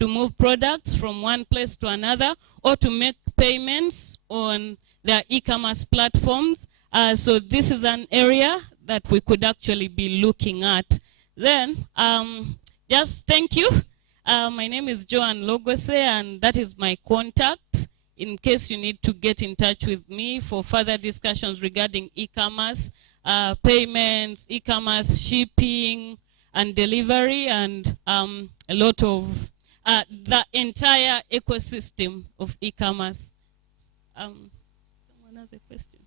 to move products from one place to another or to make payments on their e-commerce platforms. So this is an area that we could actually be looking at. Then, just thank you. My name is Joanne Logose, and that is my contact in case you need to get in touch with me for further discussions regarding e-commerce, payments, e-commerce, shipping, and delivery, and a lot of the entire ecosystem of e-commerce. Someone has a question.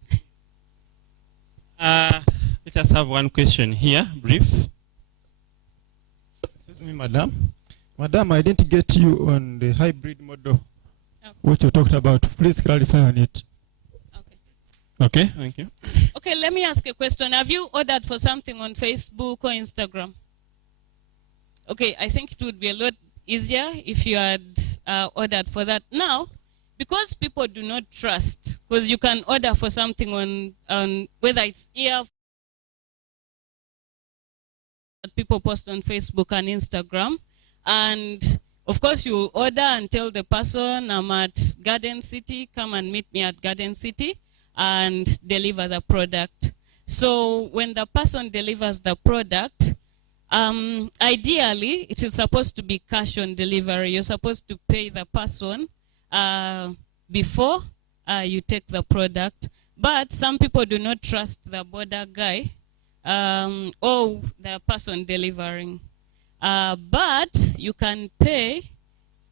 Let us have one question here, brief. Excuse me, madam. Madam, I didn't get you on the hybrid model, which you talked about. Please clarify on it. Okay. Okay, thank you. Okay, let me ask a question. Have you ordered for something on Facebook or Instagram? Okay, I think it would be a lot easier if you had ordered for that. Now, because people do not trust, because you can order for something on whether it's here, that people post on Facebook and Instagram, and of course you order and tell the person, I'm at Garden City, come and meet me at Garden City, and deliver the product. So when the person delivers the product, ideally, it is supposed to be cash on delivery. You're supposed to pay the person before you take the product. But some people do not trust the border guy or the person delivering. But you can pay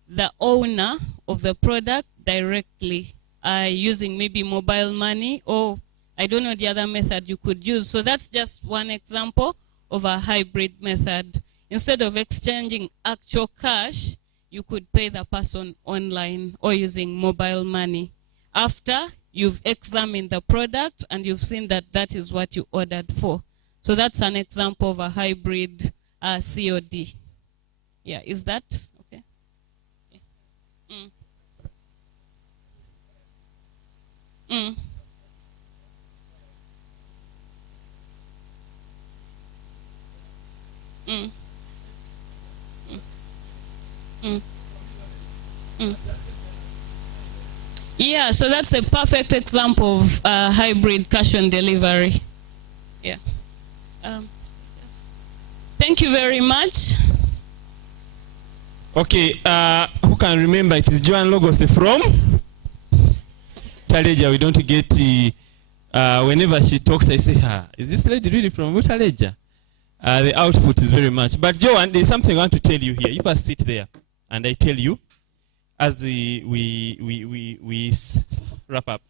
the owner of the product directly using maybe mobile money, or I don't know the other method you could use. So that's just one example of a hybrid method. Instead of exchanging actual cash, you could pay the person online or using mobile money after you've examined the product and you've seen that that is what you ordered for. So that's an example of a hybrid COD. Yeah, is that okay? Yeah. Mm. Mm. Mm. Mm. Yeah, so that's a perfect example of hybrid cash on delivery. Yeah. Thank you very much. Okay, who can remember? It is Joanne Logose from Taleja. We don't get whenever she talks, I say, is this lady really from Taleja? The output is very much. But Joanne, there's something I want to tell you here. You must sit there, and I tell you, as we wrap up.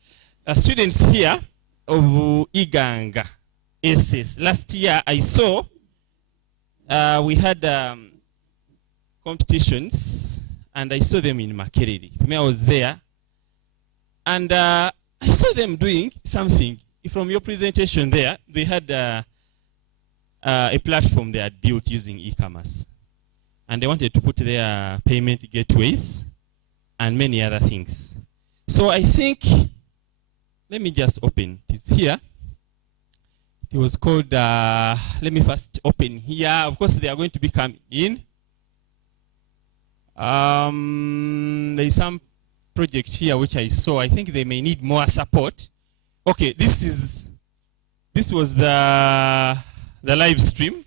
Students here of Iganga SS. Last year, I saw we had competitions, and I saw them in Makerere. I was there, and I saw them doing something. From your presentation there, they had a platform they had built using e-commerce. And they wanted to put their payment gateways and many other things. So I think, let me just open. It's here. It was called, let me first open here. Of course, they are going to be coming in. There is some project here which I saw. I think they may need more support. Okay, this was the live stream.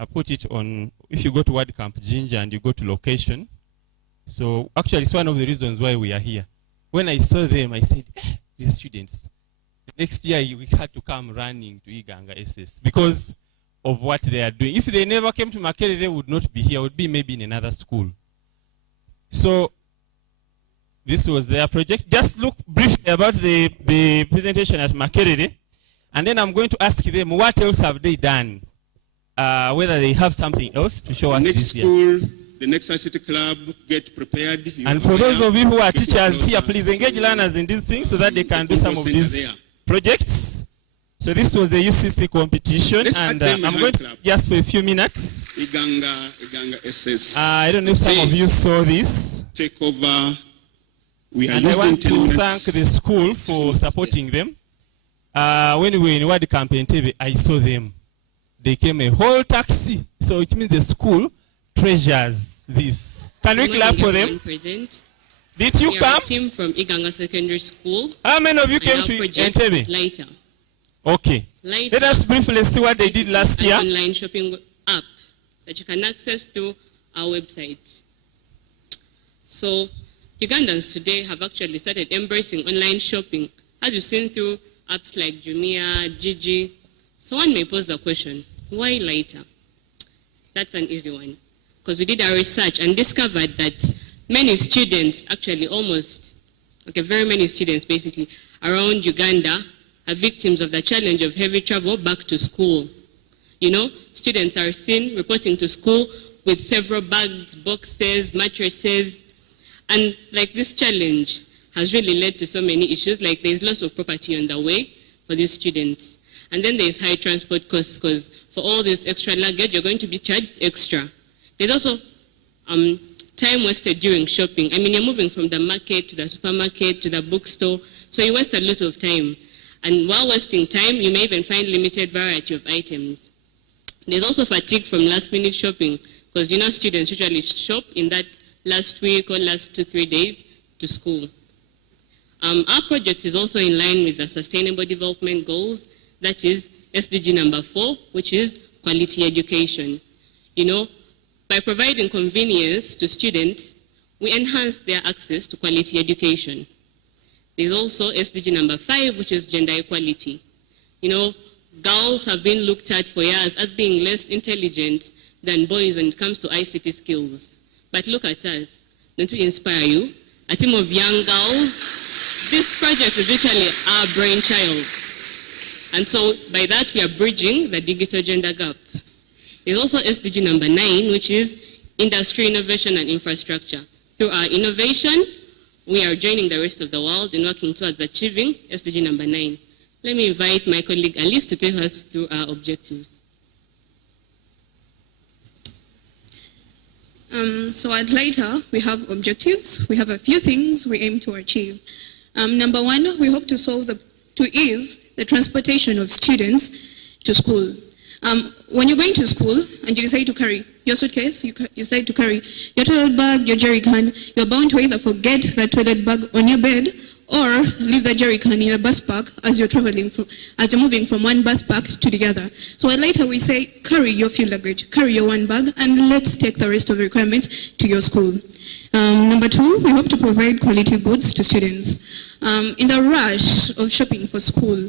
I put it on, if you go to WordCamp Jinja and you go to location. So actually it's one of the reasons why we are here. When I saw them, I said, these students, next year we had to come running to Iganga SS because of what they are doing. If they never came to Makerere, they would not be here, would be maybe in another school. So this was their project. Just look briefly about the presentation at Makerere, and then I'm going to ask them what else have they done, whether they have something else to show us this year. The next ICT club, get prepared. And for those of you who are teachers here, please engage learners in these things so that they can do some of these projects. So this was a UCC competition, and I'm going to just for a few minutes. Iganga SS. I don't know if some of you saw this. Take over. We are and I want to thank the school for supporting them. When we were in WordCamp Entebbe, I saw them. They came a whole taxi. So it means the school treasures this. Can we clap for them? Present. Did you We are come? a team from Iganga Secondary School. How many of you And came our to project Entebbe? Later. Okay. Later. Let us briefly see what they did last year. An online shopping app that you can access through our website. So Ugandans today have actually started embracing online shopping, as you've seen through apps like Jumia, Gigi. So one may pose the question, why later? That's an easy one. Because we did our research and discovered that many students, actually very many students basically, around Uganda are victims of the challenge of heavy travel back to school. You know, students are seen reporting to school with several bags, boxes, mattresses, and like this challenge has really led to so many issues, like there's loss of property on the way for these students. And then there's high transport costs, because for all this extra luggage, you're going to be charged extra. There's also time wasted during shopping. I mean, you're moving from the market to the supermarket to the bookstore, so you waste a lot of time. And while wasting time, you may even find limited variety of items. There's also fatigue from last-minute shopping, because you know students usually shop in that last week or last 2-3 days to school. Our project is also in line with the Sustainable Development Goals, that is SDG number 4, which is quality education. You know, by providing convenience to students, we enhance their access to quality education. There's also SDG number 5, which is gender equality. You know, girls have been looked at for years as being less intelligent than boys when it comes to ICT skills. But look at us. Don't we inspire you? A team of young girls. This project is literally our brainchild. And so by that, we are bridging the digital gender gap. There's also SDG number 9, which is industry, innovation, and infrastructure. Through our innovation, we are joining the rest of the world in working towards achieving SDG number 9. Let me invite my colleague Alice to take us through our objectives. So at Later, we have objectives. We have a few things we aim to achieve. Number 1, we hope to ease the transportation of students to school. When you're going to school and you decide to carry your suitcase, you decide to carry your toilet bag, your jerry can, you're bound to either forget that toilet bag on your bed or leave the jerry can in a bus park as you're moving from one bus park to the other. So later we say, carry your few luggage, carry your one bag, and let's take the rest of the requirements to your school. Number 2, we hope to provide quality goods to students. In the rush of shopping for school,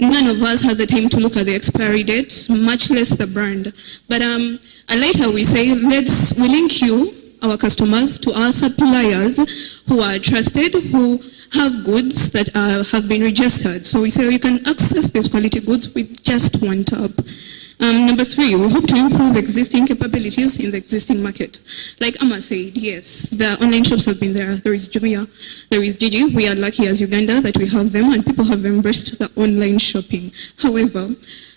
none of us has the time to look at the expiry date, much less the brand. But later we say, we link you, our customers, to our suppliers who are trusted, who have goods that have been registered. So we say you can access these quality goods with just one tap. Number 3, we hope to improve existing capabilities in the existing market. Like Amma said, yes, the online shops have been there. There is Jumia, there is Gigi. We are lucky as Uganda that we have them and people have embraced the online shopping. However,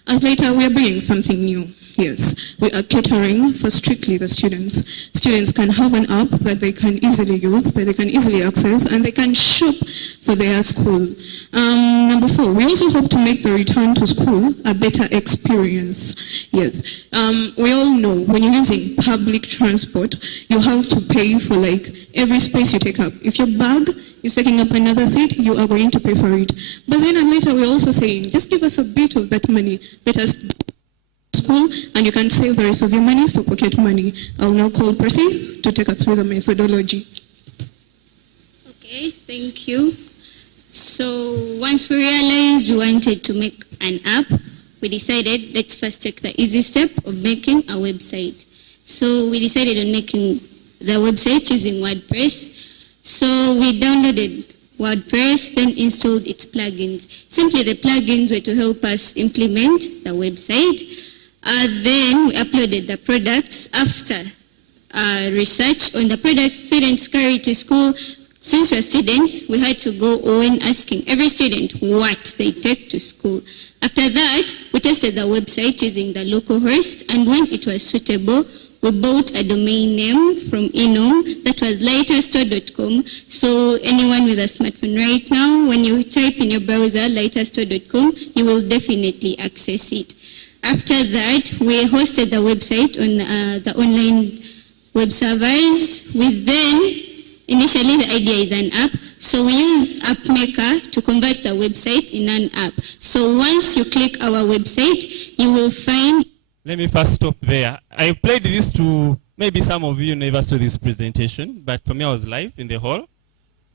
as Later, we are bringing something new. Yes, we are catering for strictly the students. Students can have an app that they can easily use, that they can easily access, and they can shop for their school. Number 4, we also hope to make the return to school a better experience. Yes, we all know when you're using public transport, you have to pay for like every space you take up. If your bag is taking up another seat, you are going to pay for it. But then later, we're also saying, just give us a bit of that money, let us school, and you can save the rest of your money for pocket money. I'll now call Percy to take us through the methodology. Okay, thank you. So once we realized we wanted to make an app, we decided let's first take the easy step of making a website. So we decided on making the website using WordPress. So we downloaded WordPress, then installed its plugins. Simply the plugins were to help us implement the website. Then we uploaded the products. After research on the products students carry to school, since we're students, we had to go on asking every student what they take to school. After that, we tested the website using the local host, and when it was suitable, we bought a domain name from Inom that was lighterstore.com. So anyone with a smartphone right now, when you type in your browser lighterstore.com, you will definitely access it. After that, we hosted the website on the online web servers. Initially the idea is an app, so we use App Maker to convert the website in an app. So once you click our website, you will find... Let me first stop there. I played this to, maybe some of you never saw this presentation, but for me I was live in the hall.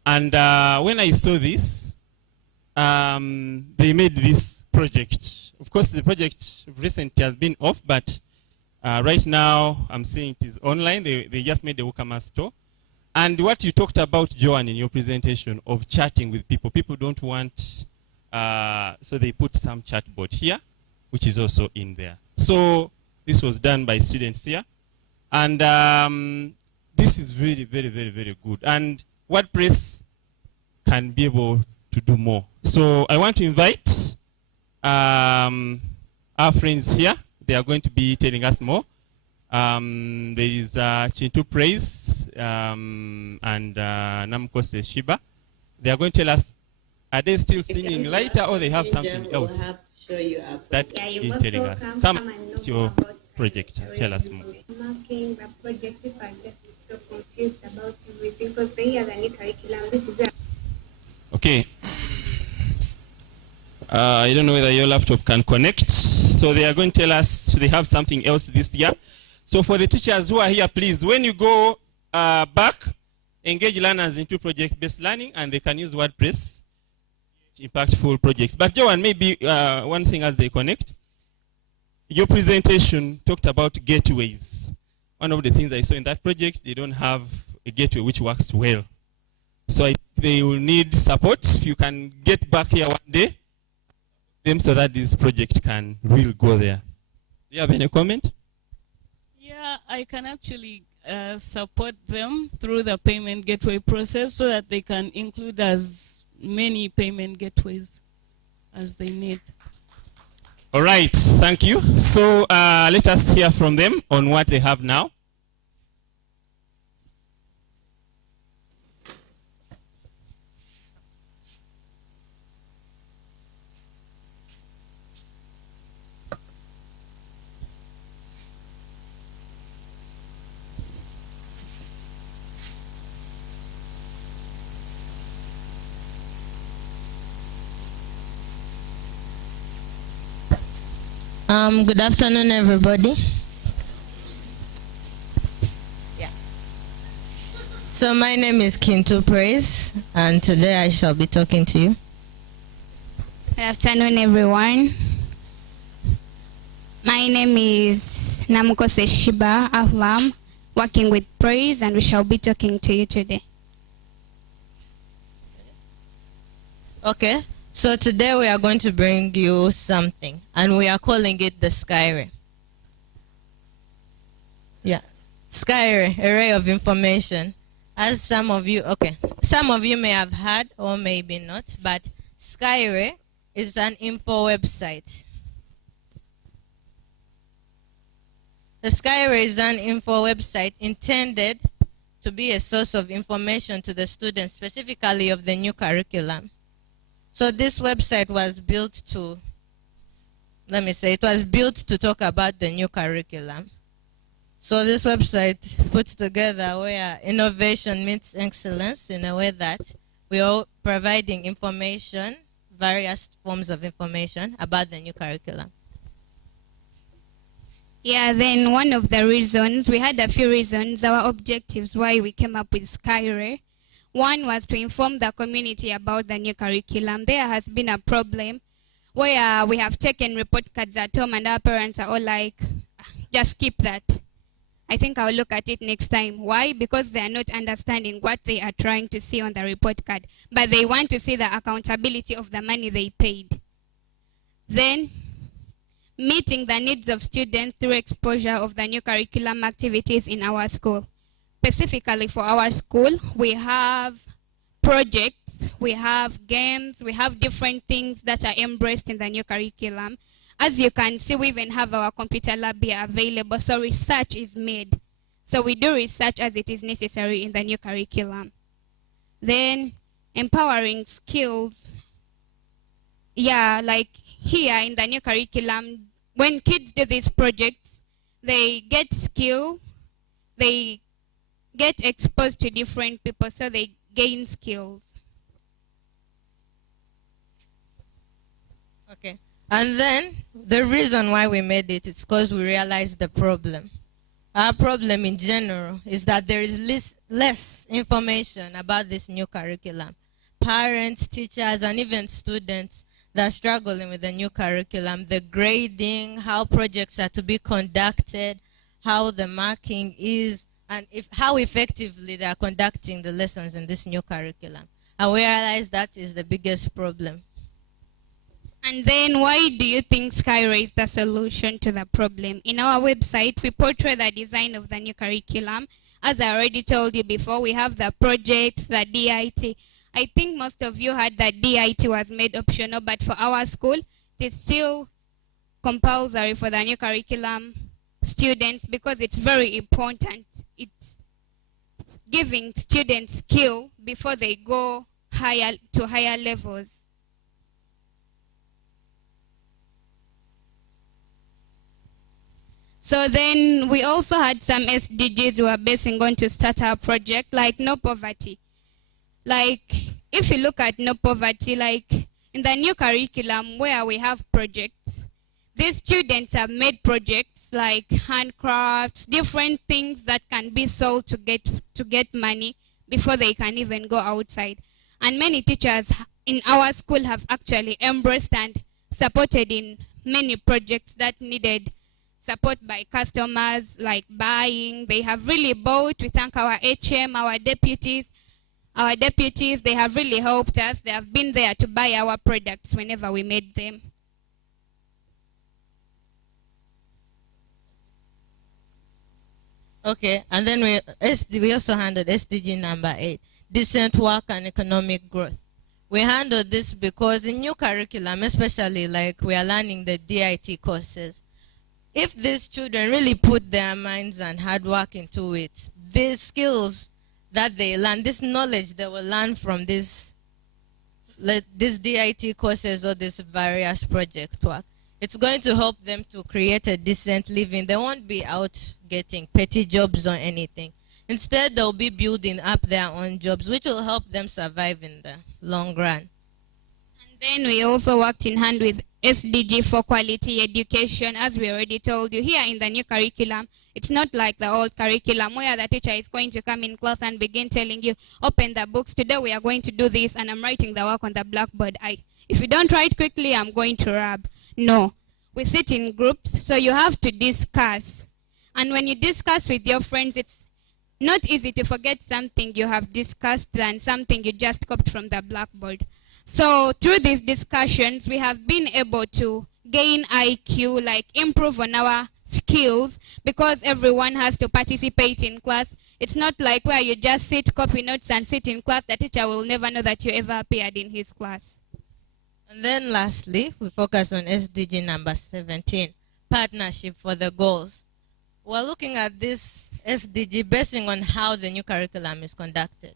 And when I saw this, they made this project. Of course, the project recently has been off, but right now I'm seeing it is online. They just made the WordCamp store. And what you talked about, Joanne, in your presentation of chatting with people, people don't want, so they put some chatbot here, which is also in there. So this was done by students here. And this is really, very, very, very good. And WordPress can be able to do more. So I want to invite our friends here. They are going to be telling us more. There is Chintu Praise and Namkose Shiba. They are going to tell us, are they still singing lighter or they have something else that is telling us? Come to your project, tell us more. Marking the project if I'm just so confused about everything because they have a new curriculum. This is Okay. I don't know whether your laptop can connect. So they are going to tell us they have something else this year. So for the teachers who are here, please, when you go back, engage learners into project-based learning, and they can use WordPress, impactful projects. But Joanne, maybe one thing as they connect, your presentation talked about gateways. One of the things I saw in that project, they don't have a gateway which works well. So they will need support. If you can get back here one day, them so that this project can really go there. Do you have any comment? Yeah, I can actually support them through the payment gateway process so that they can include as many payment gateways as they need. All right, thank you. So let us hear from them on what they have now. Good afternoon, everybody. Yeah. So my name is Kintu Praise, and today I shall be talking to you. Good afternoon, everyone. My name is Namkose Shiba Ahlam, working with Praise, and we shall be talking to you today. Okay. So today we are going to bring you something, and we are calling it the Skyray. Yeah, Skyray, array of information. As some of you may have heard or maybe not, but Skyray is an info website. The Skyray is an info website intended to be a source of information to the students, specifically of the new curriculum. So this website was built to, it was built to talk about the new curriculum. So this website puts together where innovation meets excellence in a way that we are providing information, various forms of information about the new curriculum. Yeah, then one of the reasons, we had a few reasons, our objectives why we came up with Skyray. One was to inform the community about the new curriculum. There has been a problem where we have taken report cards at home and our parents are all like, just keep that. I think I'll look at it next time. Why? Because they are not understanding what they are trying to see on the report card, but they want to see the accountability of the money they paid. Then, meeting the needs of students through exposure of the new curriculum activities in our school. Specifically for our school, we have projects, we have games, we have different things that are embraced in the new curriculum. As you can see, we even have our computer lab here available, so research is made. So we do research as it is necessary in the new curriculum. Then, empowering skills. Yeah, like here in the new curriculum, when kids do these projects, they get skill, they get exposed to different people so they gain skills. Okay. And then the reason why we made it is because we realized the problem. Our problem in general is that there is less information about this new curriculum. Parents, teachers, and even students that are struggling with the new curriculum, the grading, how projects are to be conducted, how the marking is, and how effectively they are conducting the lessons in this new curriculum. And we realize that is the biggest problem. And then why do you think Skyra is the solution to the problem? In our website, we portray the design of the new curriculum. As I already told you before, we have the project, the DIT. I think most of you heard that DIT was made optional, but for our school, it is still compulsory for the new curriculum students because it's very important. It's giving students skill before they go to higher levels. So then we also had some SDGs we were basing on to start our project, like no poverty. Like, if you look at no poverty, like in the new curriculum where we have projects, these students have made projects like handcrafts, different things that can be sold to get money before they can even go outside. And many teachers in our school have actually embraced and supported in many projects that needed support by customers, like buying. They have really bought. We thank our HM, our deputies. Our deputies, they have really helped us. They have been there to buy our products whenever we made them. Okay, and then we also handled SDG number 8, decent work and economic growth. We handled this because in new curriculum, especially like we are learning the DIT courses, if these children really put their minds and hard work into it, these skills that they learn, this knowledge they will learn from these DIT courses or this various project work, it's going to help them to create a decent living. They won't be out getting petty jobs or anything. Instead, they'll be building up their own jobs, which will help them survive in the long run. Then we also worked in hand with SDG for quality education. As we already told you, here in the new curriculum, it's not like the old curriculum where the teacher is going to come in class and begin telling you, open the books, today we are going to do this, and I'm writing the work on the blackboard. If you don't write quickly, I'm going to rub. No, we sit in groups, so you have to discuss. And when you discuss with your friends, it's not easy to forget something you have discussed than something you just copied from the blackboard. So through these discussions, we have been able to gain IQ, like improve on our skills, because everyone has to participate in class. It's not like where you just sit, copy notes, and sit in class. The teacher will never know that you ever appeared in his class. And then lastly, we focus on SDG number 17, partnership for the goals. We're looking at this SDG basing on how the new curriculum is conducted.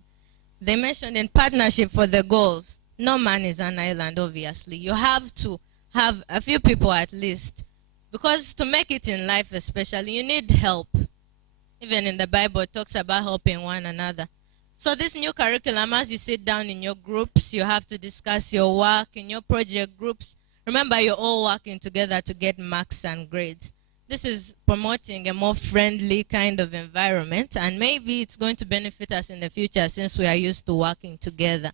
They mentioned in partnership for the goals, no man is an island, obviously. You have to have a few people at least, because to make it in life especially, you need help. Even in the Bible, it talks about helping one another. So this new curriculum, as you sit down in your groups, you have to discuss your work in your project groups. Remember, you're all working together to get marks and grades. This is promoting a more friendly kind of environment, and maybe it's going to benefit us in the future since we are used to working together.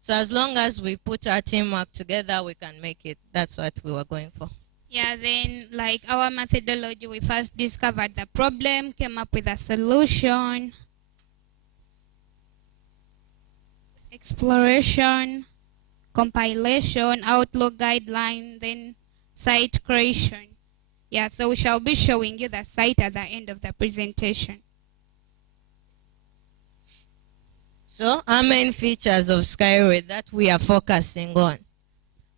So as long as we put our teamwork together, we can make it. That's what we were going for. Yeah, then like our methodology, we first discovered the problem, came up with a solution, exploration, compilation, outlook guideline, then site creation. Yeah, so we shall be showing you the site at the end of the presentation. So our main features of Skyway that we are focusing on.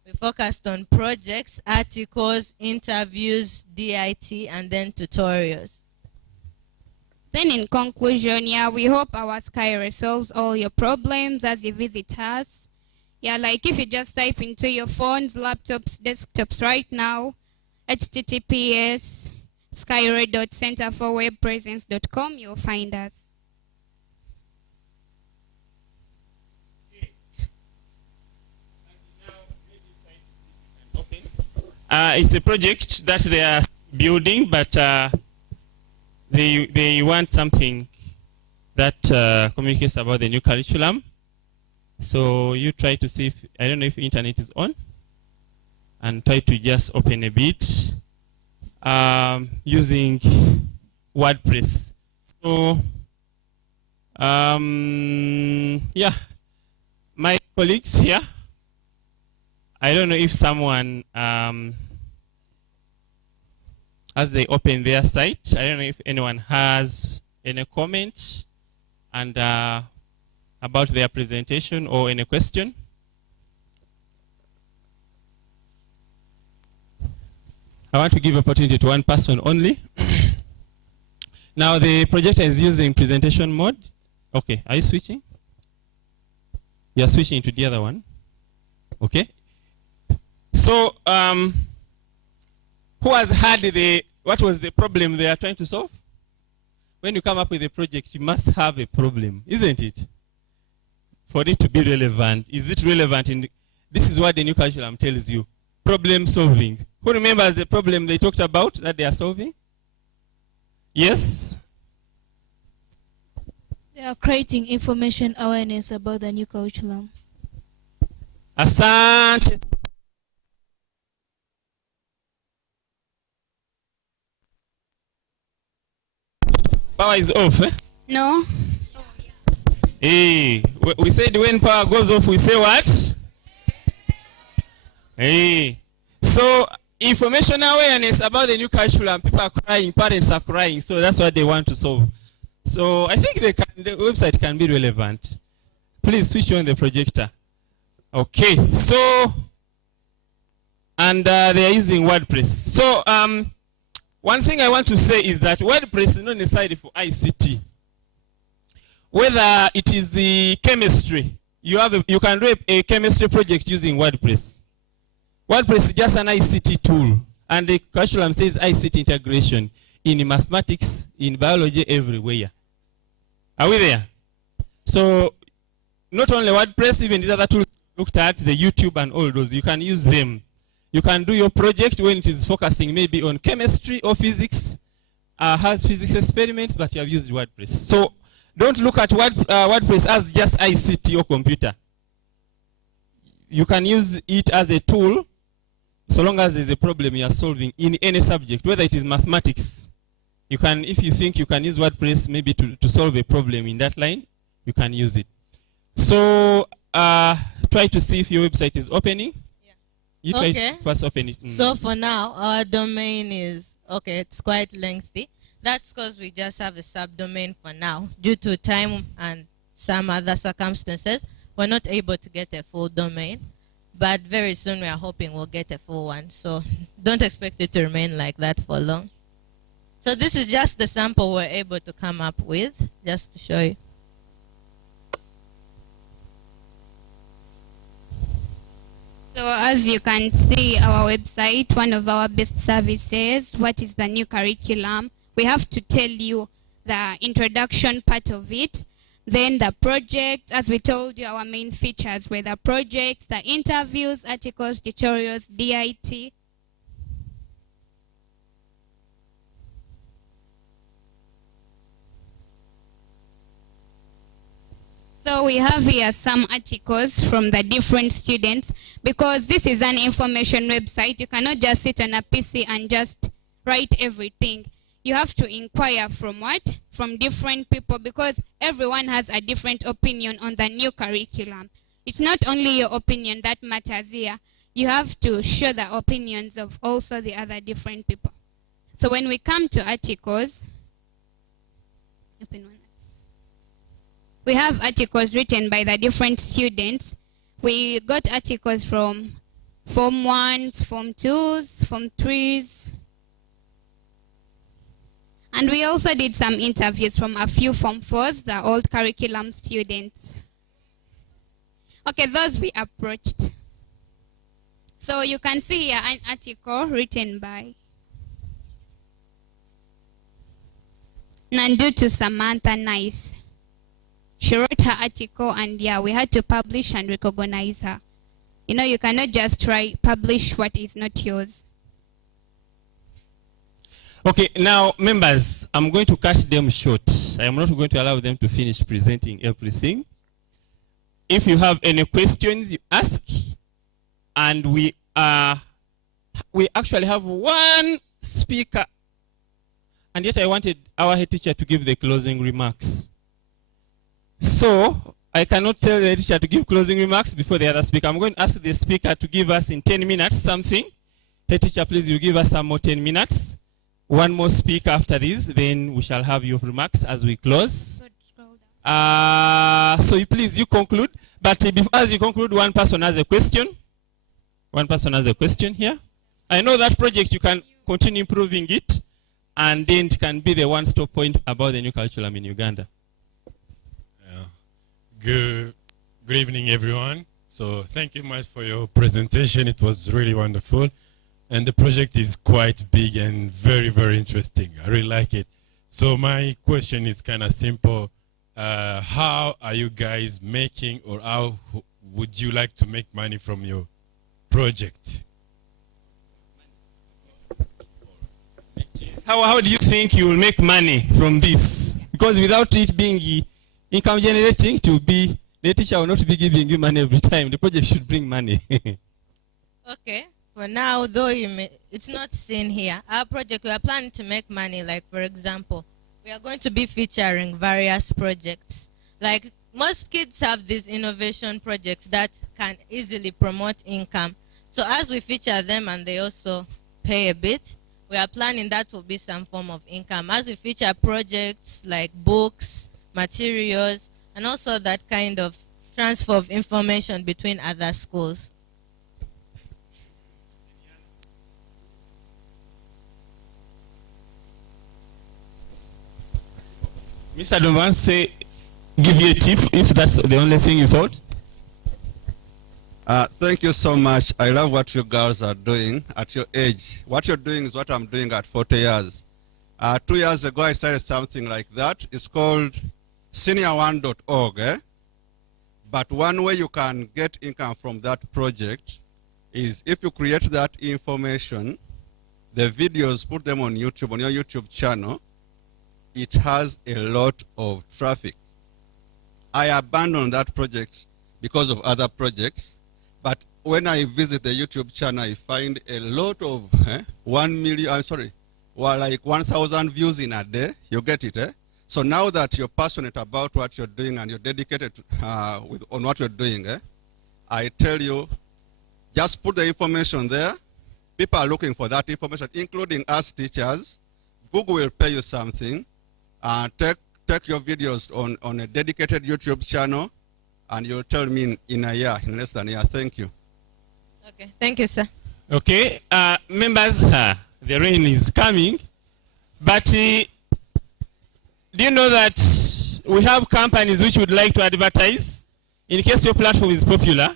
We focused on projects, articles, interviews, DIT, and then tutorials. Then in conclusion, yeah, we hope our Skyway solves all your problems as you visit us. Yeah, like if you just type into your phones, laptops, desktops right now, https skyway.centerforwebpresence.com, you'll find us. It's a project that they are building, but they want something that communicates about the new curriculum. So you try to see if, I don't know if internet is on, and try to just open a bit using WordPress. So yeah, my colleagues here, I don't know if someone as they open their site, I don't know if anyone has any comment and about their presentation or any question. I want to give opportunity to one person only. Now the projector is using presentation mode. Okay, are you switching? You are switching to the other one. Okay. So who has had what was the problem they are trying to solve? When you come up with a project, you must have a problem, isn't it? For it to be relevant. Is it relevant? This is what the new curriculum tells you. Problem solving. Who remembers the problem they talked about that they are solving? Yes? They are creating information awareness about the new curriculum. Asante. Power is off, eh? No. Hey, we said when power goes off, we say what? Hey. So, information awareness about the new curriculum, people are crying, parents are crying, so that's what they want to solve. So, I think the website can be relevant. Please switch on the projector. Okay, so, and they are using WordPress. So, one thing I want to say is that WordPress is not necessarily for ICT. Whether it is the chemistry, you can do a chemistry project using WordPress. WordPress is just an ICT tool, and the curriculum says ICT integration in mathematics, in biology, everywhere. Are we there? So, not only WordPress, even these other tools looked at, the YouTube and all those, you can use them. You can do your project when it is focusing maybe on chemistry or physics, has physics experiments, but you have used WordPress. So, don't look at WordPress as just ICT or computer. You can use it as a tool so long as there's a problem you are solving in any subject, whether it is mathematics. You can, if you think you can use WordPress maybe to solve a problem in that line, you can use it. So try to see if your website is opening. Yeah. You try to first open it. So for now, our domain is, okay, it's quite lengthy. That's because we just have a subdomain for now. Due to time and some other circumstances, we're not able to get a full domain. But very soon we are hoping we'll get a full one. So don't expect it to remain like that for long. So this is just the sample we're able to come up with, just to show you. So as you can see, our website, one of our best services, what is the new curriculum? We have to tell you the introduction part of it. Then the projects, as we told you, our main features were the projects, the interviews, articles, tutorials, DIT. So we have here some articles from the different students, because this is an information website. You cannot just sit on a PC and just write everything. You have to inquire from what? From different people, because everyone has a different opinion on the new curriculum. It's not only your opinion that matters here. You have to show the opinions of also the other different people. So when we come to articles, we have articles written by the different students. We got articles from Form 1s, Form 2s, Form 3s. And we also did some interviews from a few Form 4s, the old curriculum students. Okay, those we approached. So you can see here an article written by Nandutu Samantha Nice. She wrote her article, and yeah, we had to publish and recognize her. You know, you cannot just publish what is not yours. Okay, now members, I'm going to cut them short. I am not going to allow them to finish presenting everything. If you have any questions, you ask. And we actually have one speaker. And yet I wanted our head teacher to give the closing remarks. So I cannot tell the teacher to give closing remarks before the other speaker. I'm going to ask the speaker to give us in 10 minutes something. Head teacher, please, you give us some more 10 minutes. One more speaker after this, then we shall have your remarks as we close. So please, you conclude. But as you conclude, one person has a question. One person has a question here. I know that project, you can continue improving it, and then it can be the one-stop point about the new curriculum in Uganda. Good evening, everyone. So thank you much for your presentation. It was really wonderful. And the project is quite big and very, very interesting. I really like it. So my question is kind of simple. How are you guys making, or how would you like to make money from your project? How do you think you will make money from this? Because without it being income generating, to be the teacher will not be giving you money every time. The project should bring money. Okay. For now, though it's not seen here, our project, we are planning to make money. Like, for example, we are going to be featuring various projects. Like, most kids have these innovation projects that can easily promote income. So as we feature them and they also pay a bit, we are planning that will be some form of income. As we feature projects like books, materials, and also that kind of transfer of information between other schools. Mr. Donovan, give you a tip if that's the only thing you thought. Thank you so much. I love what you girls are doing at your age. What you're doing is what I'm doing at 40 years. 2 years ago, I started something like that. It's called senior1.org. But one way you can get income from that project is if you create that information, the videos, put them on YouTube, on your YouTube channel, it has a lot of traffic. I abandoned that project because of other projects, but when I visit the YouTube channel, I find a lot of 1,000 views in a day. You get it, So now that you're passionate about what you're doing and you're dedicated on what you're doing, I tell you, just put the information there. People are looking for that information, including us teachers. Google will pay you something. Take your videos on a dedicated YouTube channel, and you'll tell me in a year, in less than a year. Thank you. Okay, thank you, sir. Okay, members, the rain is coming, but do you know that we have companies which would like to advertise? In case your platform is popular,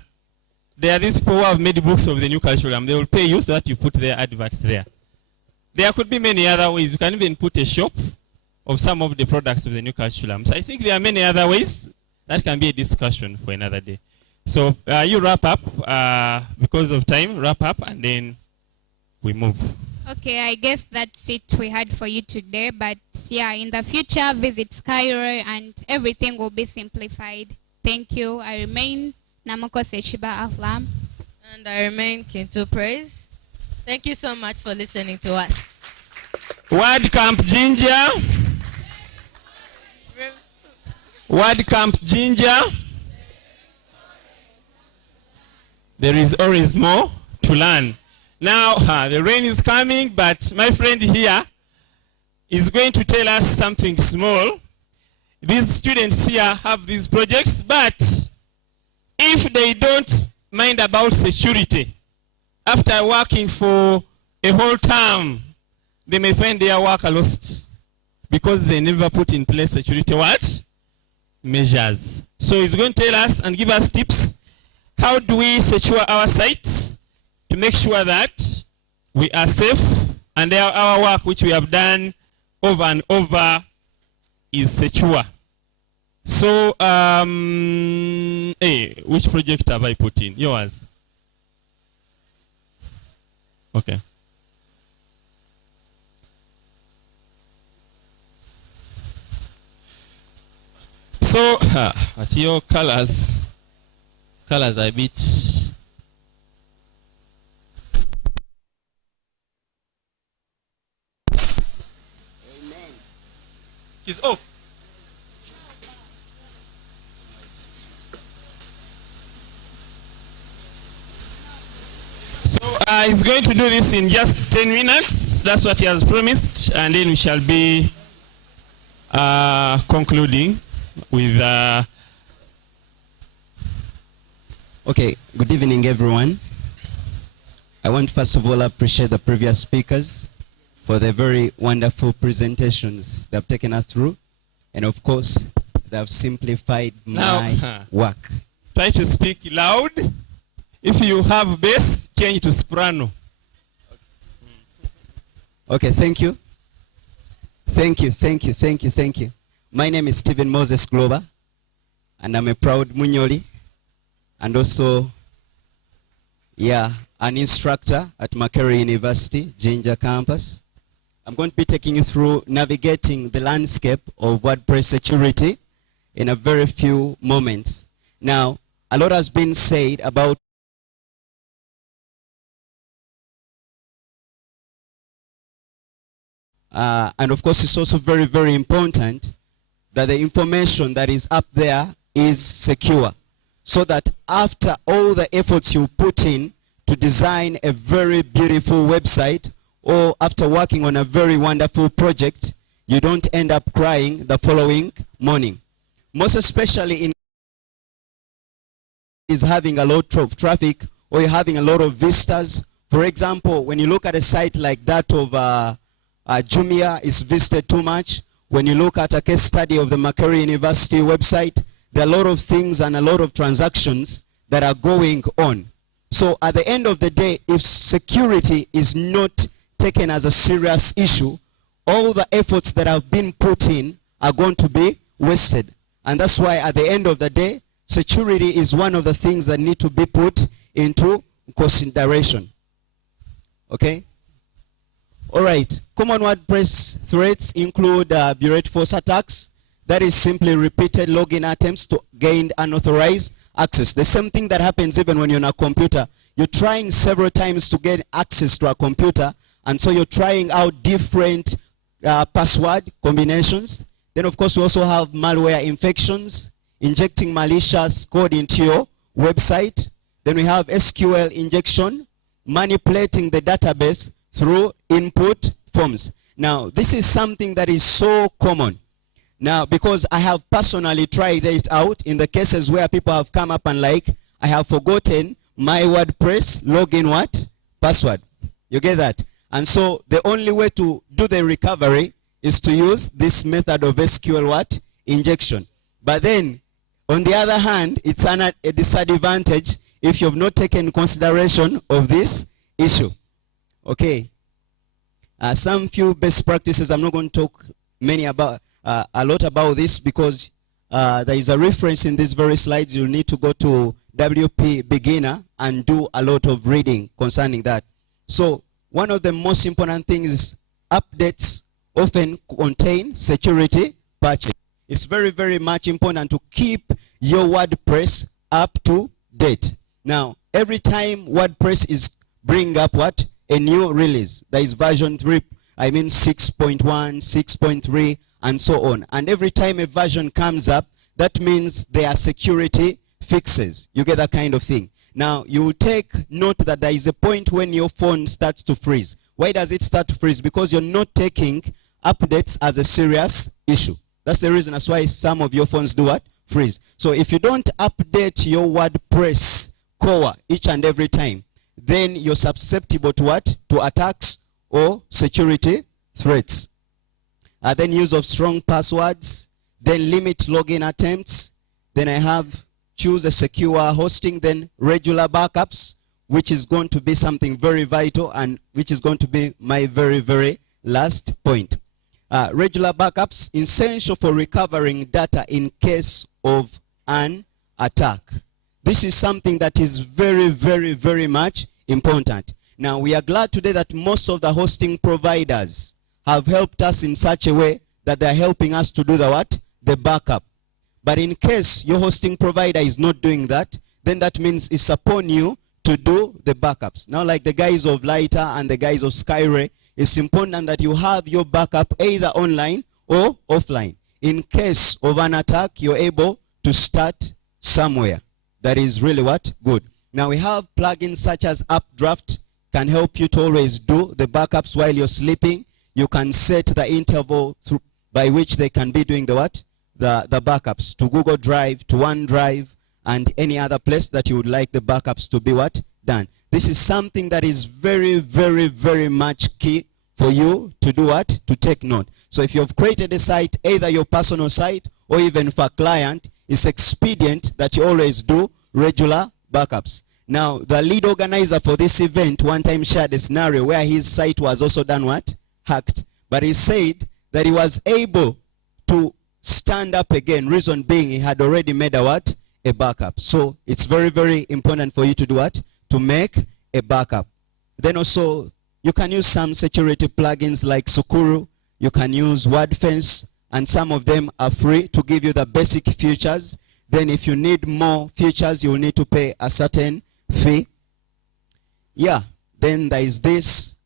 there are these people who have made books of the new curriculum. They will pay you so that you put their adverts there. There could be many other ways. You can even put a shop of some of the products of the new curriculum. So I think there are many other ways. That can be a discussion for another day. So you wrap up because of time. Wrap up and then we move. Okay, I guess that's it we had for you today. But yeah, in the future, visit Skyro and everything will be simplified. Thank you. I remain Namoko Sechiba Ahlam. And I remain Kintu Praise. Thank you so much for listening to us. WordCamp Jinja. WordCamp Jinja. There is always more to learn. Now, the rain is coming, but my friend here is going to tell us something small. These students here have these projects, but if they don't mind about security, after working for a whole term, they may find their work lost because they never put in place security measures. So he's going to tell us and give us tips. How do we secure our sites to make sure that we are safe and our work which we have done over and over is secure? So, which project have I put in? Yours. Okay. So, at your colors are a bit. He's off. So he's going to do this in just 10 minutes. That's what he has promised. And then we shall be concluding with... Okay, good evening, everyone. I want first of all to appreciate the previous speakers for the very wonderful presentations they've taken us through. And of course, they've simplified my work. Try to speak loud. If you have bass, change to soprano. Okay, thank you. Thank you. My name is Stephen Moses Glover, and I'm a proud Munyoli, and also, an instructor at Makerere University, Jinja campus. I'm going to be taking you through navigating the landscape of WordPress security in a very few moments. Now, a lot has been said about and of course, it's also very, very important that the information that is up there is secure, so that after all the efforts you put in to design a very beautiful website, or after working on a very wonderful project, you don't end up crying the following morning. Most especially in is having a lot of traffic, or you're having a lot of visitors. For example, when you look at a site like that of Jumia, is visited too much. When you look at a case study of the Makerere University website, there are a lot of things and a lot of transactions that are going on. So at the end of the day, if security is not taken as a serious issue, all the efforts that have been put in are going to be wasted. And that's why at the end of the day, security is one of the things that need to be put into consideration. Okay? All right. Common WordPress threats include brute force attacks. That is simply repeated login attempts to gain unauthorized access. The same thing that happens even when you're on a computer. You're trying several times to get access to a computer, and so you're trying out different password combinations. Then, of course, we also have malware infections, injecting malicious code into your website. Then we have SQL injection, manipulating the database through input forms. Now, this is something that is so common. Now, because I have personally tried it out in the cases where people have come up and like, I have forgotten my WordPress login password. You get that? And so the only way to do the recovery is to use this method of SQL injection. But then, on the other hand, it's a disadvantage if you have not taken consideration of this issue. Okay. Some few best practices. I'm not going to talk a lot about this, because there is a reference in these very slides. You'll need to go to WP Beginner and do a lot of reading concerning that. So one of the most important things is updates often contain security patches. It's very, very much important to keep your WordPress up to date. Now, every time WordPress is bring up a new release, there is version 3, 6.1, 6.3, and so on. And every time a version comes up, that means there are security fixes. You get that kind of thing. Now, you will take note that there is a point when your phone starts to freeze. Why does it start to freeze? Because you're not taking updates as a serious issue. That's the reason. That's why some of your phones do freeze. So if you don't update your WordPress core each and every time, then you're susceptible to to attacks or security threats. Then use of strong passwords, then limit login attempts. Then I have choose a secure hosting, then regular backups, which is going to be something very vital, and which is going to be my very, very last point. Regular backups, essential for recovering data in case of an attack. This is something that is very, very, very much important. Now, we are glad today that most of the hosting providers have helped us in such a way that they are helping us to do the backup. But in case your hosting provider is not doing that, then that means it's upon you to do the backups. Now, like the guys of Lighter and the guys of Skyray, it's important that you have your backup either online or offline. In case of an attack, you're able to start somewhere. That is really what? Good. Now we have plugins such as Updraft, can help you to always do the backups while you're sleeping. You can set the interval by which they can be doing the what? The backups to Google Drive, to OneDrive, and any other place that you would like the backups to be what? Done. This is something that is very, very, very much key for you to do what? To take note. So if you've created a site, either your personal site or even for a client, it's expedient that you always do regular backups. Now, the lead organizer for this event one time shared a scenario where his site was also done what? Hacked. But he said that he was able to stand up again. Reason being, he had already made a what? A backup. So it's very, very important for you to do what? To make a backup. Then also, you can use some security plugins like Sukuru. You can use WordFence, and some of them are free to give you the basic features. Then if you need more features, you will need to pay a certain fee. Yeah, then there is this.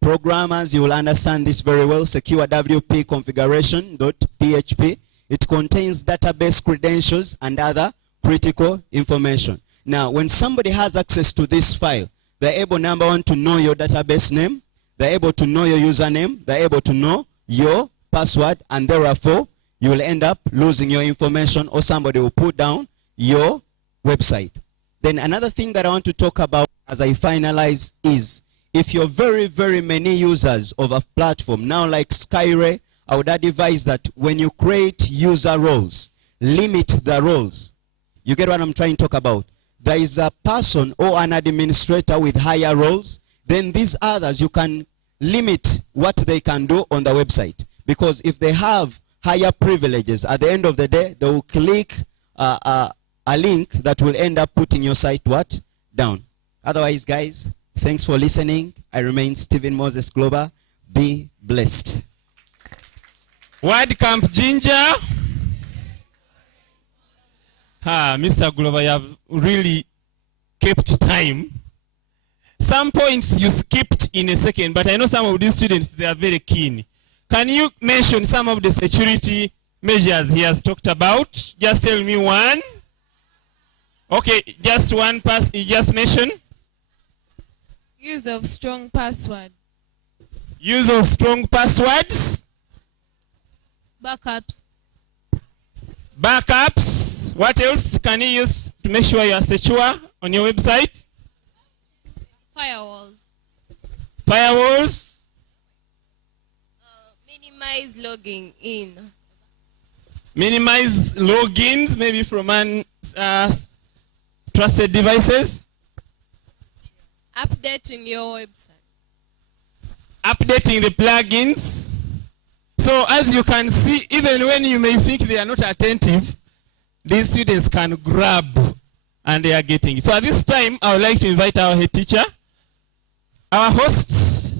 Programmers, you will understand this very well. Secure WP configuration.php. It contains database credentials and other critical information. Now, when somebody has access to this file, they're able, number one, to know your database name. They're able to know your username. They're able to know your password, and therefore, you will end up losing your information, or somebody will put down your website. Then another thing that I want to talk about as I finalize is, if you're very, very many users of a platform, now like Skyray, I would advise that when you create user roles, limit the roles. You get what I'm trying to talk about? There is a person or an administrator with higher roles, then these others, you can limit what they can do on the website. Because if they have higher privileges, at the end of the day, they will click a link that will end up putting your site what? Down. Otherwise, guys, thanks for listening. I remain Stephen Moses Glover. Be blessed. WordCamp Jinja. Mr. Glover, you have really kept time. Some points you skipped in a second, but I know some of these students, they are very keen. Can you mention some of the security measures he has talked about? Just tell me one. Okay, just one pass. You just mention. Use of strong password. Use of strong passwords. Backups. Backups. What else can you use to make sure you are secure on your website? Firewalls. Firewalls. Minimize logging in. Minimize logins, maybe from trusted devices. Updating your website. Updating the plugins. So as you can see, even when you may think they are not attentive, these students can grab and they are getting it. So at this time, I would like to invite our head teacher, our host,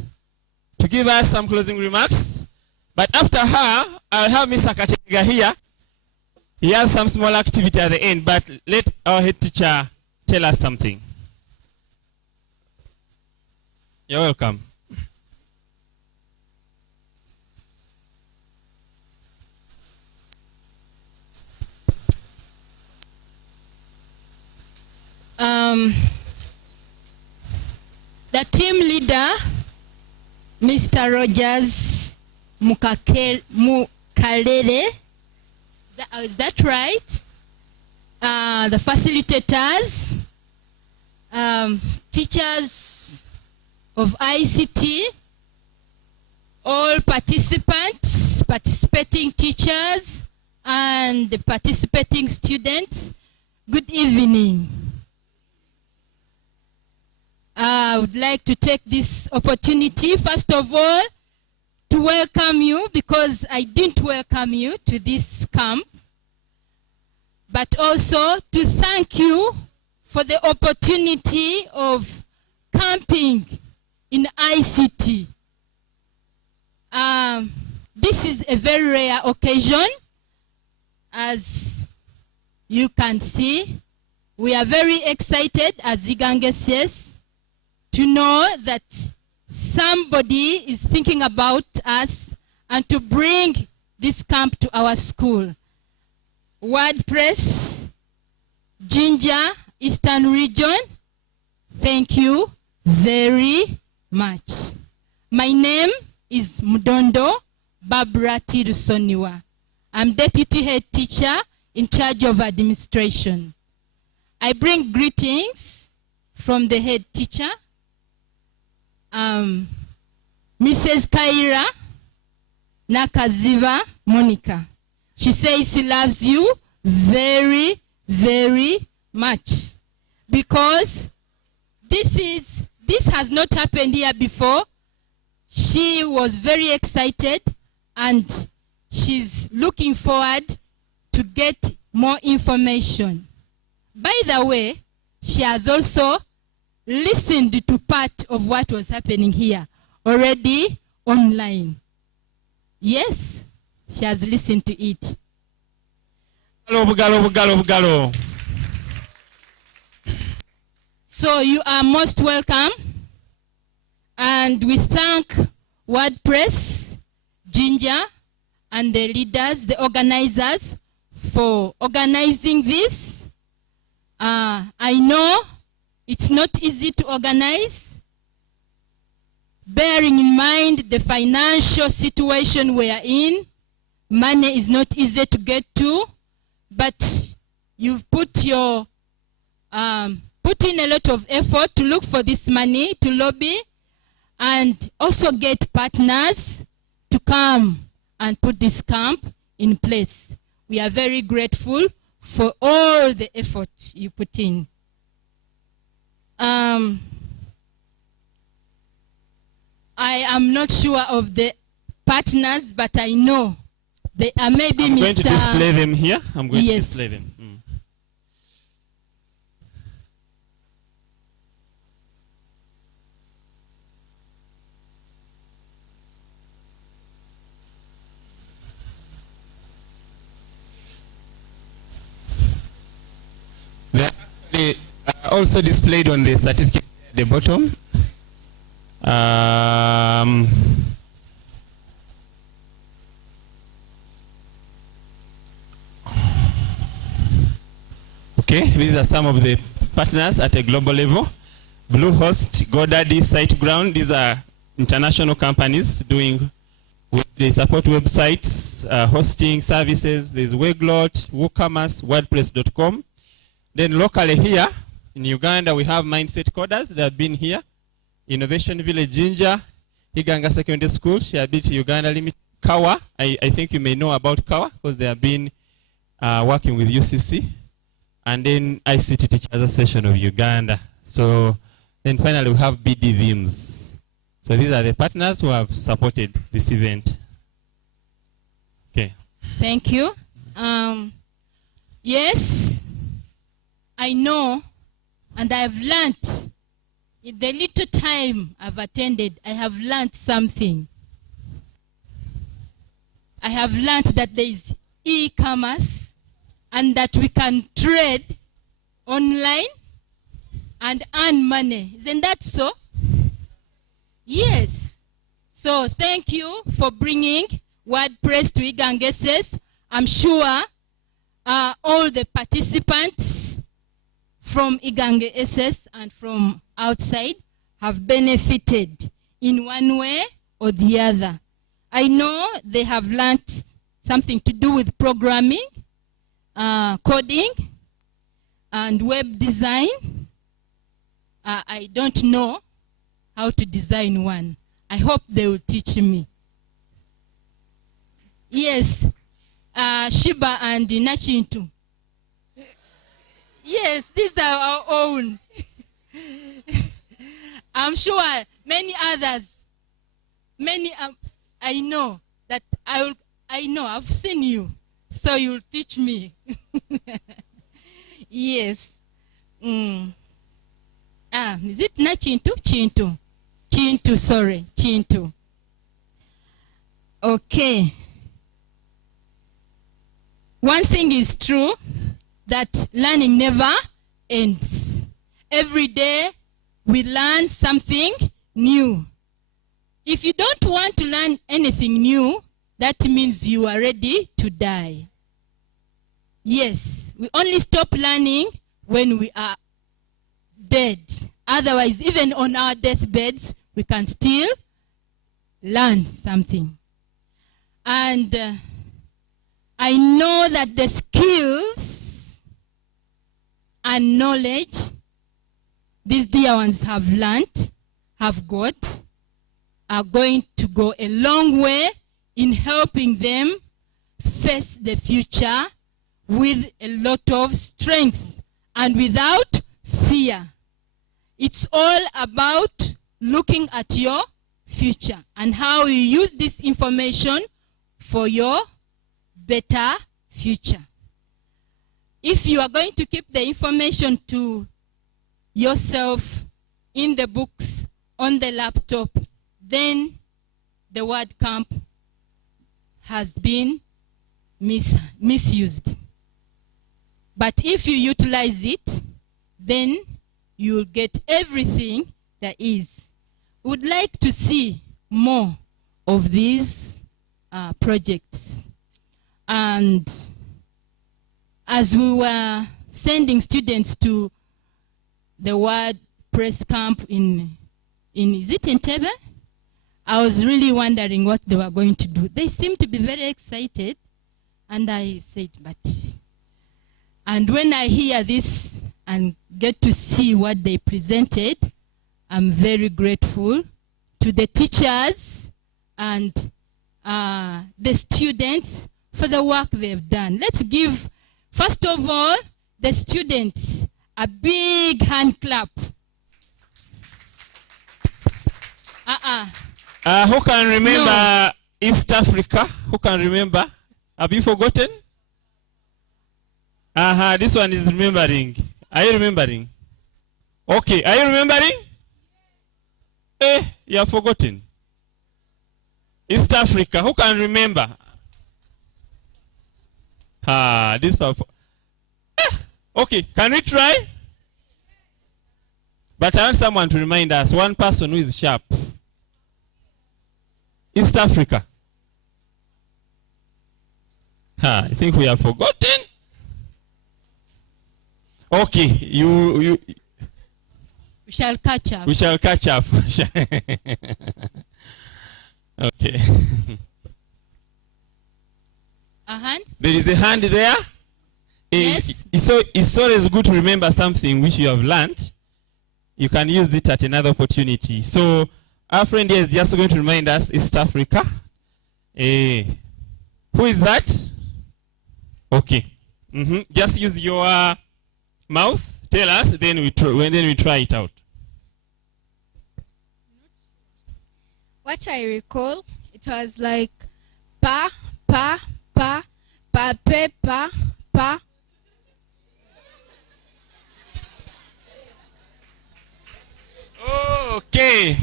to give us some closing remarks. But after her, I'll have Mr. Katega here. He has some small activity at the end, but let our head teacher tell us something. You're welcome. The team leader, Mr. Rogers Mukalere, is that right? The facilitators, teachers of ICT, all participants, participating teachers, and the participating students, good evening. I would like to take this opportunity, first of all, to welcome you, because I didn't welcome you to this camp, but also to thank you for the opportunity of camping in ICT. This is a very rare occasion, as you can see we are very excited as Igangeses to know that somebody is thinking about us and to bring this camp to our school. WordPress, Jinja, Eastern Region, thank you very much. My name is Mudondo Barbara Tirusoniwa. I'm Deputy Head Teacher in charge of administration. I bring greetings from the head teacher, Mrs. Kaira Nakaziva Monica. She says she loves you very, very much because this has not happened here before. She was very excited and she's looking forward to get more information. By the way, she has also listened to part of what was happening here already online. Yes, she has listened to it. Bugalo. So you are most welcome. And we thank WordPress, Jinja, and the leaders, the organizers, for organizing this. I know it's not easy to organize, bearing in mind the financial situation we are in. Money is not easy to get to, but you've put in a lot of effort to look for this money, to lobby, and also get partners to come and put this camp in place. We are very grateful for all the effort you put in. I am not sure of the partners, but I know they are maybe I'm Mr. going to display them here. I'm going to Yes. display them. They are actually also displayed on the certificate at the bottom. Okay, these are some of the partners at a global level. Bluehost, GoDaddy, SiteGround, these are international companies doing, they support websites, hosting services. There's Weglot, WooCommerce, WordPress.com. Then locally here in Uganda, we have Mindset Coders. They have been here. Innovation Village Jinja, Iganga Secondary School, Sharebit Uganda Limited. Kawa, I think you may know about Kawa because they have been working with UCC. And then ICT Teachers Association of Uganda. So then finally we have BD Themes. So these are the partners who have supported this event. Okay. Thank you. Yes, I know, and I have learned, in the little time I've attended, I have learned something. I have learned that there is e-commerce and that we can trade online and earn money. Isn't that so? Yes. So thank you for bringing WordPress to Igangeses. I'm sure all the participants from Igangeses and from outside have benefited in one way or the other. I know they have learned something to do with programming, coding, and web design. I don't know how to design one. I hope they will teach me. Yes, Shiba and Nachintu. Yes, these are our own. I'm sure many others, I know that I know, I've seen you, so you'll teach me. Yes. Is it Nachintu? Chintu, sorry, Chintu. Okay. One thing is true, that learning never ends. Every day we learn something new. If you don't want to learn anything new, that means you are ready to die. Yes, we only stop learning when we are dead. Otherwise, even on our deathbeds, we can still learn something. And I know that the skills and knowledge these dear ones have learned, have got, are going to go a long way in helping them face the future with a lot of strength and without fear. It's all about looking at your future and how you use this information for your better future. If you are going to keep the information to yourself in the books, on the laptop, then the WordCamp has been misused. But if you utilize it, then you will get everything there is. We would like to see more of these projects. And as we were sending students to the WordPress camp in is it in Tebe? I was really wondering what they were going to do. They seemed to be very excited. And I said, but... And when I hear this and get to see what they presented, I'm very grateful to the teachers and the students for the work they've done. Let's give, first of all, the students a big hand clap. Who can remember East Africa? Who can remember? Have you forgotten? This one is remembering. Are you remembering? Okay, are you remembering? You have forgotten. East Africa, who can remember? This okay, can we try? But I want someone to remind us, one person who is sharp. East Africa. I think we have forgotten. Okay, we shall catch up. We shall catch up. Okay. A hand? There is a hand there. Yes. It's always good to remember something which you have learned. You can use it at another opportunity. So our friend here is just going to remind us East Africa. Who is that? Okay. Just use your mouth. Tell us, then we try it out. What I recall, it was like pa, pa, pa, pa, pe, pa, pa. Okay.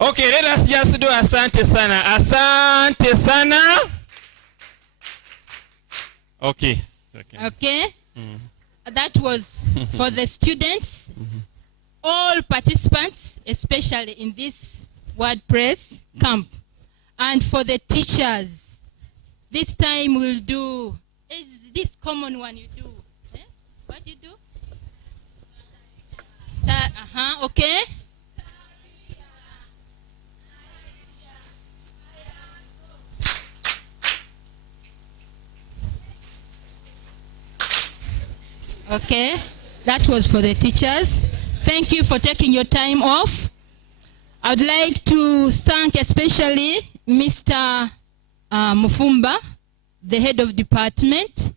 Okay, let us just do asante sana. Asante sana. Okay. Okay. That was for the students, all participants, especially in this WordPress camp. And for the teachers, this time we'll do, is this common one you do? What do you do? Okay. Okay, that was for the teachers. Thank you for taking your time off. I would like to thank especially Mr. Mufumba, the head of department.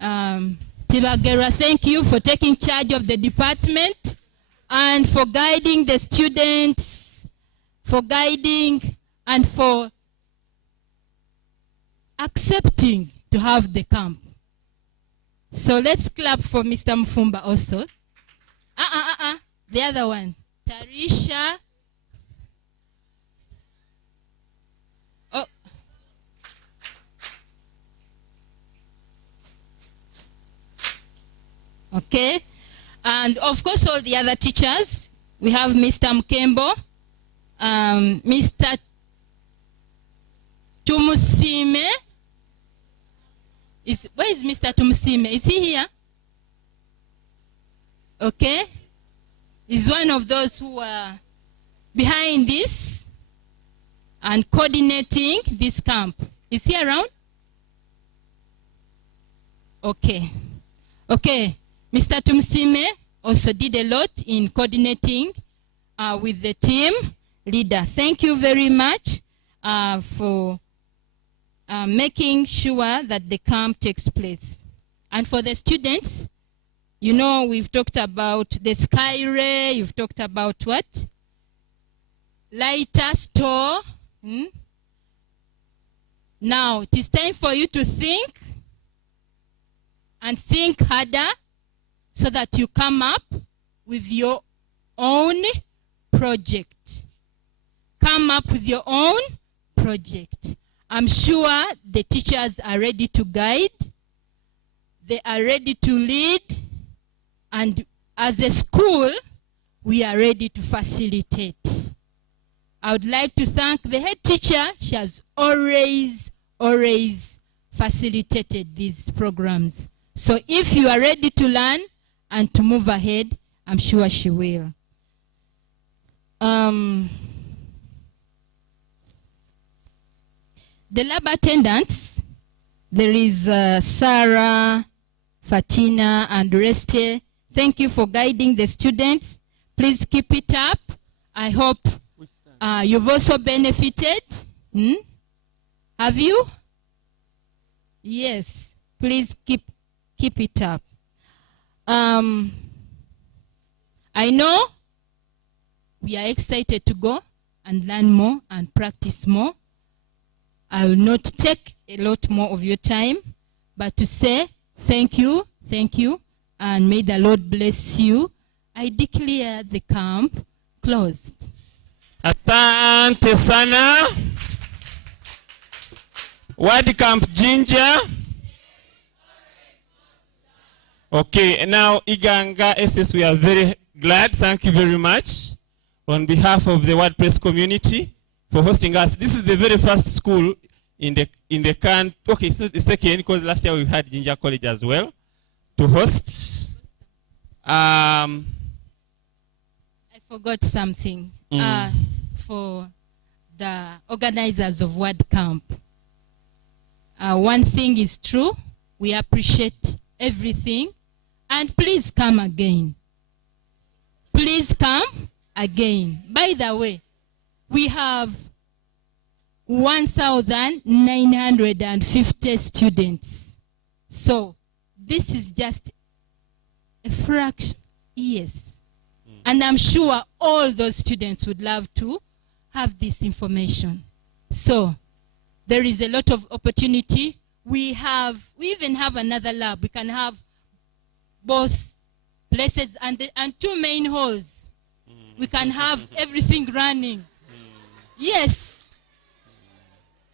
Tibagera, thank you for taking charge of the department and for guiding the students, for guiding and for accepting to have the camp. So let's clap for Mr. Mufumba also. The other one. Tarisha. Oh. Okay? And of course, all the other teachers. We have Mr. Mkembo, Mr. Tumusime. Where is Mr. Tumusime? Is he here? Okay? He's one of those who are behind this and coordinating this camp. Is he around? Okay. Okay. Mr. Tumusime also did a lot in coordinating with the team leader. Thank you very much for making sure that the camp takes place. And for the students, you know, we've talked about the Skyray, you've talked about what? Lighter store. Now, it is time for you to think and think harder so that you come up with your own project. Come up with your own project. I'm sure the teachers are ready to guide. They are ready to lead. And as a school, we are ready to facilitate. I would like to thank the head teacher. She has always facilitated these programs. So if you are ready to learn and to move ahead, I'm sure she will. The lab attendants, there is Sarah, Fatina, and Reste. Thank you for guiding the students. Please keep it up. I hope you've also benefited. Have you? Yes. Please keep it up. I know we are excited to go and learn more and practice more. I will not take a lot more of your time, but to say thank you, and may the Lord bless you. I declare the camp closed. Asante sana. WordCamp Jinja. Okay, now Iganga SS, we are very glad. Thank you very much on behalf of the WordPress community for hosting us. This is the very first school in the camp. Okay, so the second, because last year we had Jinja College as well to host. I forgot something. For the organizers of WordCamp. One thing is true. We appreciate everything. And please come again. Please come again. By the way, we have 1,950 students. So this is just a fraction. Yes. And I'm sure all those students would love to have this information. So there is a lot of opportunity. We even have another lab. We can have both places and two main halls. We can have everything running. Yes.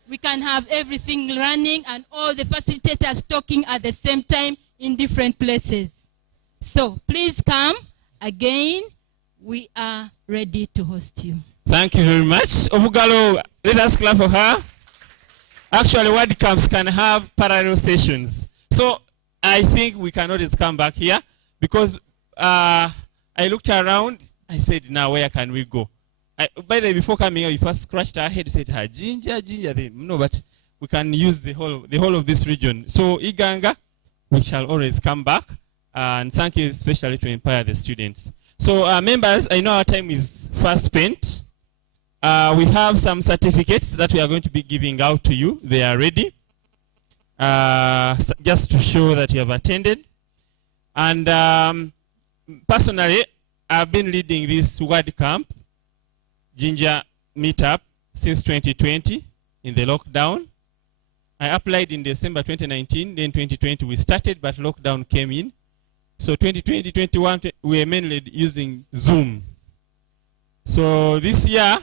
We can have everything running and all the facilitators talking at the same time in different places. So please come again. We are ready to host you. Thank you very much. Obugalo, let us clap for her. Actually, WordCamps can have parallel sessions. So I think we can always come back here because I looked around. I said, now where can we go? By the way, before coming here, we first scratched our head, said, Jinja. No, but we can use the whole of this region. So Iganga, we shall always come back. And thank you especially to empower the students. So members, I know our time is fast spent. We have some certificates that we are going to be giving out to you. They are ready. Just to show that you have attended. And personally, I've been leading this WordCamp Jinja meetup since 2020 in the lockdown. I applied in December 2019, then 2020 we started, but lockdown came in. So 2020, 2021, we were mainly using Zoom. So this year,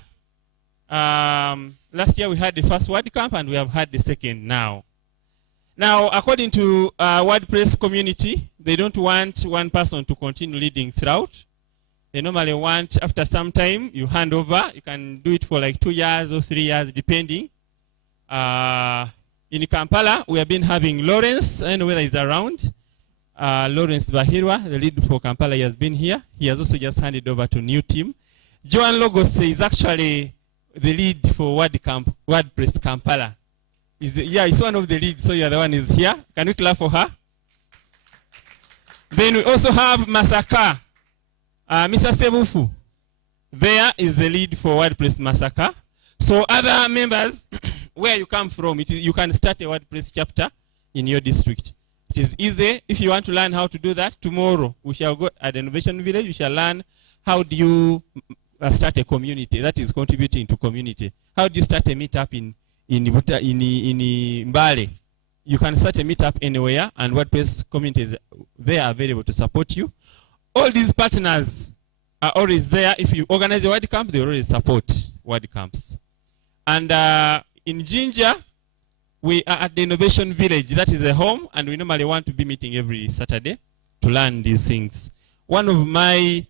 last year we had the first WordCamp and we have had the second now. Now, according to WordPress community, they don't want one person to continue leading throughout. They normally want, after some time, you hand over. You can do it for like 2 years or 3 years, depending. In Kampala, we have been having Lawrence, I don't know whether he's around. Lawrence Bahirwa, the lead for Kampala, he has been here. He has also just handed over to a new team. Joan Logos is actually the lead for WordPress Kampala. He's one of the leads, so you're the one who's here. Can we clap for her? Then we also have Masaka. Mr. Sebufu. There is the lead for WordPress Masaka. So other members, where you come from, you can start a WordPress chapter in your district. It is easy. If you want to learn how to do that, tomorrow we shall go at the Innovation Village. We shall learn how do you start a community that is contributing to community. How do you start a meetup in Mbale? You can start a meetup anywhere, and WordPress communities, they are available to support you. All these partners are always there. If you organize a WordCamp, they always support WordCamps. And in Jinja, we are at the Innovation Village. That is a home, and we normally want to be meeting every Saturday to learn these things. One of my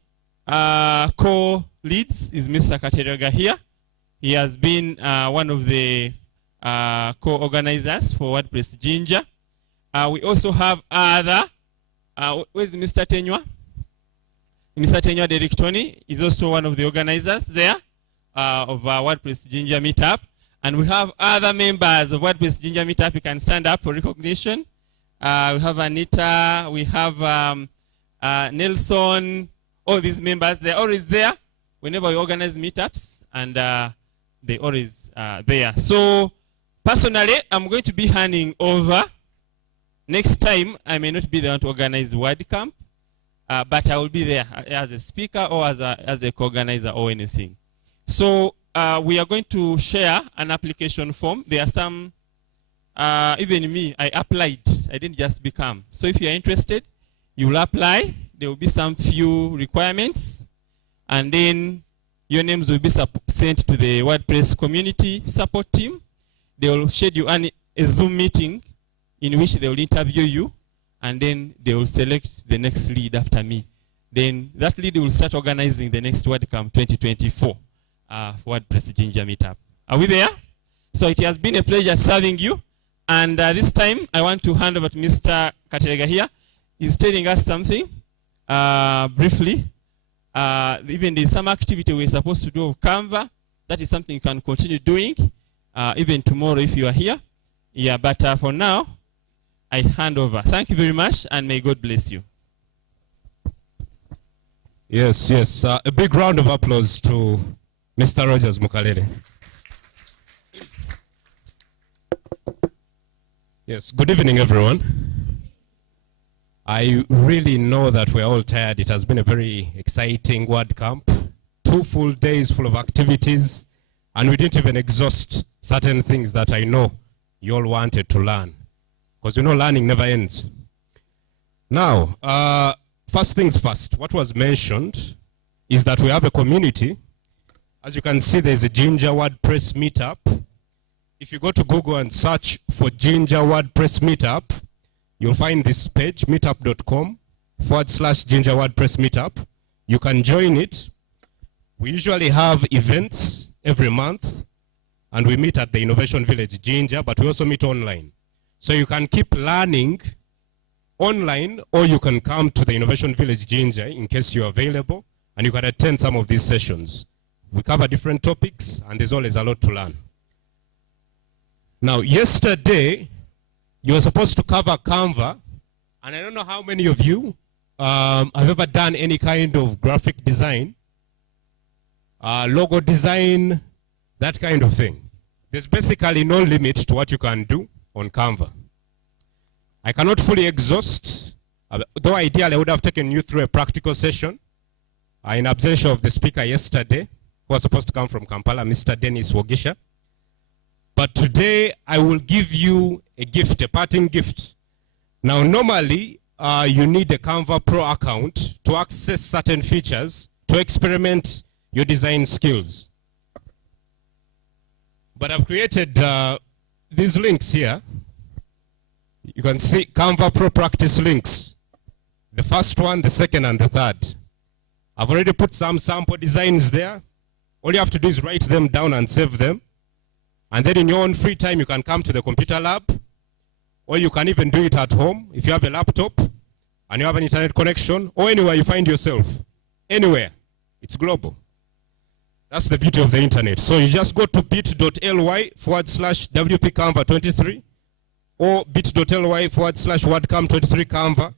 co-leads is Mr. Katerega here. He has been one of the co-organizers for WordPress Jinja. We also have other, where's Mr. Tenywa? Mr. Tenywa Derek Tony is also one of the organizers there of WordPress Jinja Meetup. And we have other members of WordPress Jinja Meetup. You can stand up for recognition. We have Anita, we have Nelson, all these members. They're always there whenever we organize meetups, and they always there. So personally, I'm going to be handing over. Next time, I may not be the one to organize WordCamp, but I will be there as a speaker or as a co-organizer or anything. So we are going to share an application form. There are some, even me, I applied. I didn't just become. So if you are interested, you will apply. There will be some few requirements, and then your names will be sent to the WordPress community support team. They will schedule a Zoom meeting in which they will interview you, and then they will select the next lead after me. Then that lead will start organizing the next WordCamp 2024 for WordPress Jinja Meetup. Are we there? So it has been a pleasure serving you. And this time, I want to hand over to Mr. Katerega here. He's telling us something briefly. Even there's some activity we're supposed to do of Canva. That is something you can continue doing, even tomorrow if you are here. Yeah, but for now, I hand over. Thank you very much, and may God bless you. Yes, yes. A big round of applause to Mr. Rogers Mukalele. Yes, good evening, everyone. I really know that we're all tired. It has been a very exciting WordCamp. 2 full days full of activities, and we didn't even exhaust certain things that I know you all wanted to learn. Because you know learning never ends. Now, first things first, what was mentioned is that we have a community. As you can see, there's a Jinja WordPress Meetup. If you go to Google and search for Jinja WordPress Meetup, you'll find this page, meetup.com/Jinja WordPress Meetup. You can join it. We usually have events every month, and we meet at the Innovation Village Jinja, but we also meet online. So you can keep learning online, or you can come to the Innovation Village Jinja in case you're available, and you can attend some of these sessions. We cover different topics, and there's always a lot to learn. Now, yesterday, you were supposed to cover Canva, and I don't know how many of you have ever done any kind of graphic design, logo design, that kind of thing. There's basically no limit to what you can do on Canva. I cannot fully exhaust, though ideally I would have taken you through a practical session in absentia of the speaker yesterday, who was supposed to come from Kampala, Mr. Dennis Wogisha. But today I will give you a gift, a parting gift. Now normally you need a Canva Pro account to access certain features, to experiment your design skills. But I've created these links here. You can see Canva Pro practice links. The first one, the second, and the third. I've already put some sample designs there. All you have to do is write them down and save them. And then in your own free time, you can come to the computer lab, or you can even do it at home if you have a laptop and you have an internet connection, or anywhere you find yourself. Anywhere. It's global. That's the beauty of the internet. So you just go to bit.ly/WPCanva23 or bit.ly/WordCamp23Canva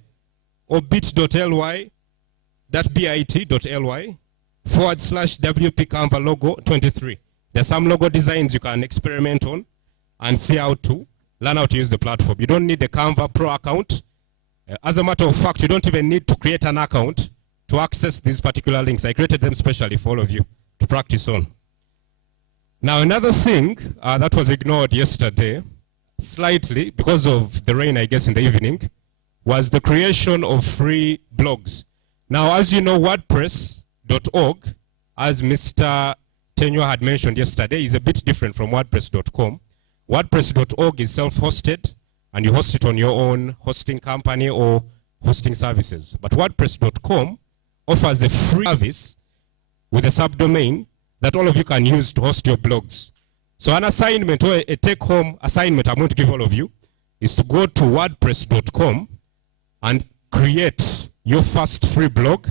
or bit.ly/WPCanva logo 23. There's some logo designs you can experiment on and see how to learn how to use the platform. You don't need a Canva Pro account. As a matter of fact, you don't even need to create an account to access these particular links. I created them specially for all of you to practice on. Now, another thing that was ignored yesterday, slightly, because of the rain, I guess, in the evening, was the creation of free blogs. Now, as you know, WordPress.org, as Mr. Tenyo had mentioned yesterday, is a bit different from WordPress.com. WordPress.org is self-hosted, and you host it on your own hosting company or hosting services. But WordPress.com offers a free service with a subdomain that all of you can use to host your blogs. So an assignment or a take-home assignment I'm going to give all of you is to go to WordPress.com and create your first free blog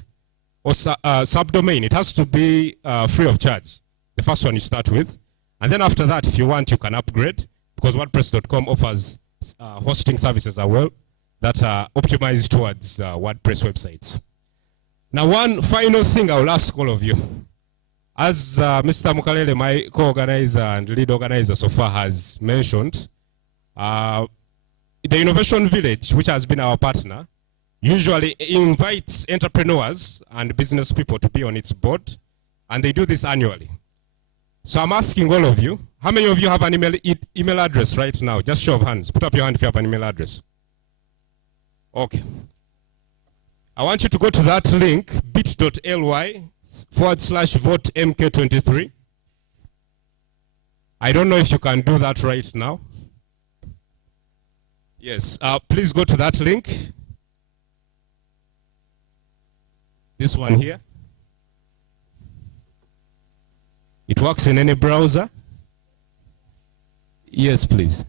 or subdomain. It has to be free of charge, the first one you start with. And then after that, if you want, you can upgrade, because WordPress.com offers hosting services as well that are optimized towards WordPress websites. Now, one final thing I will ask all of you. As Mr. Mukalele, my co-organizer and lead organizer so far, has mentioned, the Innovation Village, which has been our partner, usually invites entrepreneurs and business people to be on its board, and they do this annually. So I'm asking all of you, how many of you have an email address right now? Just show of hands. Put up your hand if you have an email address. Okay. I want you to go to that link, bit.ly/votemk23. I don't know if you can do that right now. Yes, please go to that link. This one here. It works in any browser. Yes, please.